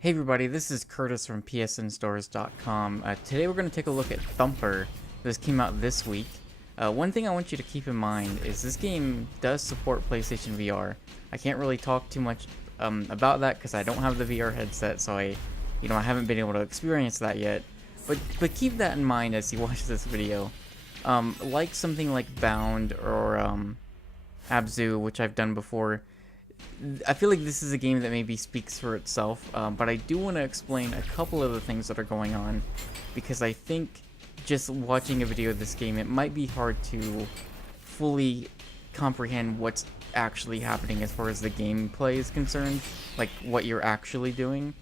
Hey everybody, this is Curtis from PSNStores.com. Today we're going to take a look at Thumper. This came out this week. One thing I want you to keep in mind is this game does support PlayStation VR. I can't really talk too much about that because I don't have the VR headset, so I haven't been able to experience that yet. But keep that in mind as you watch this video. Like something like Bound or Abzu, which I've done before, I feel like this is a game that maybe speaks for itself, but I do want to explain a couple of the things that are going on, because I think just watching a video of this game, it might be hard to fully comprehend what's actually happening as far as the gameplay is concerned, like what you're actually doing.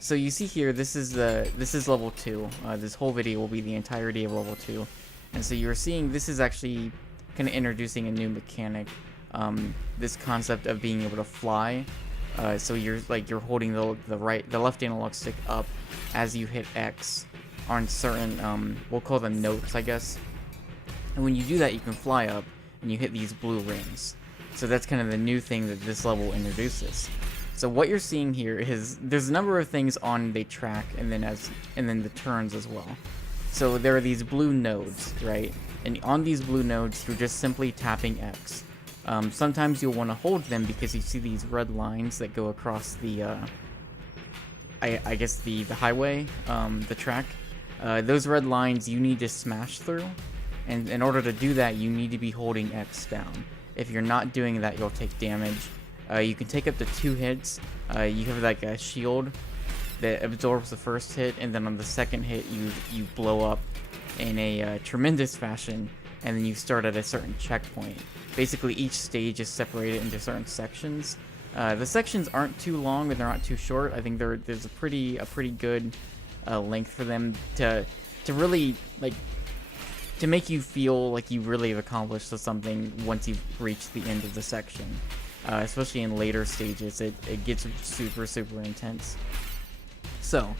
So you see here, this is level 2. This whole video will be the entirety of level 2, and so you're seeing this is actually kind of introducing a new mechanic. This concept of being able to fly, so you're holding the left analog stick up as you hit X on certain we'll call them notes, I guess. And when you do that, you can fly up and you hit these blue rings. So that's kind of the new thing that this level introduces. So what you're seeing here is there's a number of things on the track and then the turns as well. So there are these blue nodes, right? And on these blue nodes, you're just simply tapping X. Sometimes you'll want to hold them because you see these red lines that go across the, I guess the highway, the track. Those red lines you need to smash through, and in order to do that, you need to be holding X down. If you're not doing that, you'll take damage. You can take up to 2 hits. You have like a shield that absorbs the first hit, and then on the second hit, you blow up in a tremendous fashion, and then you start at a certain checkpoint. Basically, each stage is separated into certain sections. The sections aren't too long, and they're not too short. I think there's a pretty good length for them to really to make you feel like you really have accomplished something once you've reached the end of the section. Especially in later stages, it gets super intense. So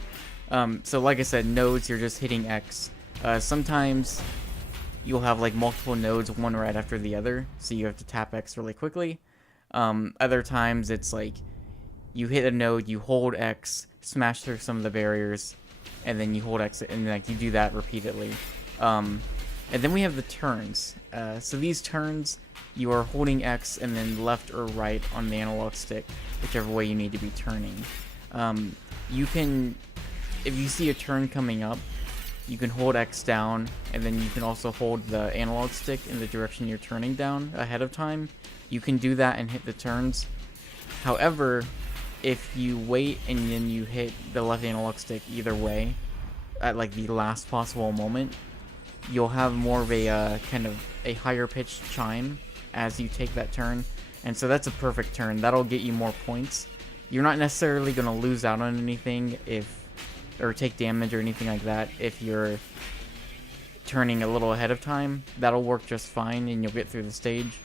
like I said, nodes, you're just hitting X. Sometimes you'll have like multiple nodes, one right after the other, so you have to tap X really quickly. Other times it's like you hit a node, you hold X, smash through some of the barriers, and then you hold X, and like you do that repeatedly. And then we have the turns. So these turns, you are holding X and then left or right on the analog stick, whichever way you need to be turning. You can, if you see a turn coming up, you can hold X down, and then you can also hold the analog stick in the direction you're turning down ahead of time. You can do that and hit the turns. However, if you wait and then you hit the left analog stick either way, at like the last possible moment, you'll have more of a kind of a higher pitched chime as you take that turn. And so that's a perfect turn. That'll get you more points. You're not necessarily going to lose out on anything or take damage or anything like that if you're turning a little ahead of time. That'll work just fine and you'll get through the stage.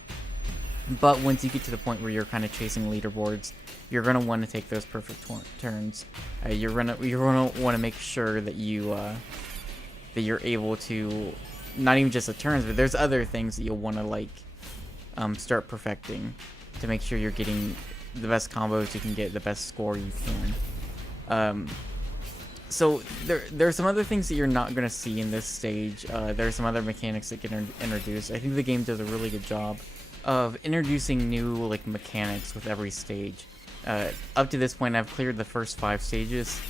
But once you get to the point where you're kind of chasing leaderboards, you're going to want to take those perfect turns. You're gonna want to make sure that that you're able to, not even just the turns, but there's other things that you'll want to start perfecting to make sure you're getting the best combos you can get, the best score you can. So there are some other things that you're not going to see in this stage. There are some other mechanics that get introduced. I think the game does a really good job of introducing new mechanics with every stage. Up to this point, I've cleared the first 5 stages.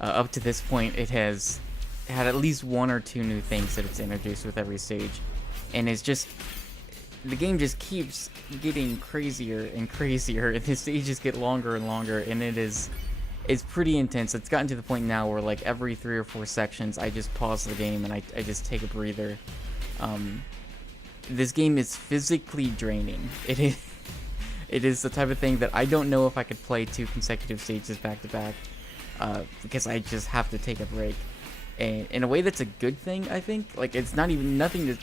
Up to this point, it has had at least 1 or 2 new things that it's introduced with every stage. And the game just keeps getting crazier and crazier, and the stages get longer and longer, and it's pretty intense. It's gotten to the point now where like every 3 or 4 sections I just pause the game and I just take a breather. This game is physically draining. It is the type of thing that I don't know if I could play 2 consecutive stages back to back, because I just have to take a break. And in a way that's a good thing, I think. Like, it's not even nothing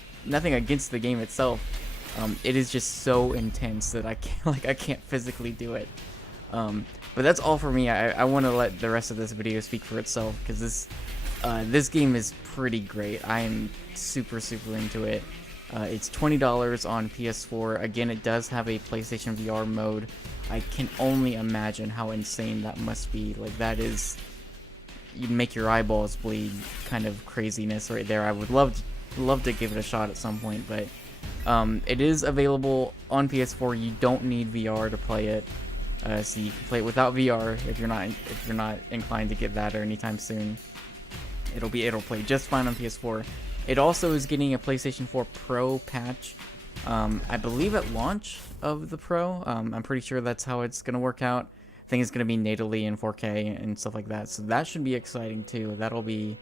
against the game itself. It is just so intense that I can't physically do it. But that's all for me. I want to let the rest of this video speak for itself, because this game is pretty great. I am super into it. It's $20 on PS4. Again, it does have a PlayStation VR mode. I can only imagine how insane that must be. Like, that is, you'd make your eyeballs bleed kind of craziness right there. I would love to give it a shot at some point, but it is available on PS4. You don't need VR to play it, so you can play it without VR if you're not inclined to get that or anytime soon. It'll play just fine on PS4. It also is getting a PlayStation 4 Pro patch, I believe at launch of the Pro. I'm pretty sure that's how it's gonna work out. I think it's gonna be natively in 4K and stuff like that, so that should be exciting too. I'll be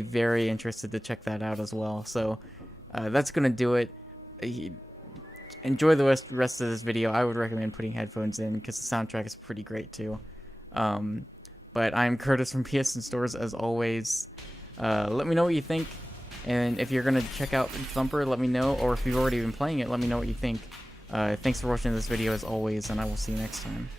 very interested to check that out as well. So that's gonna do it. Enjoy the rest of this video. I would recommend putting headphones in because the soundtrack is pretty great too. But I'm Curtis from PSNStores as always. Let me know what you think, and if you're gonna check out Thumper, let me know, or if you've already been playing it, let me know what you think. Thanks for watching this video as always, and I will see you next time.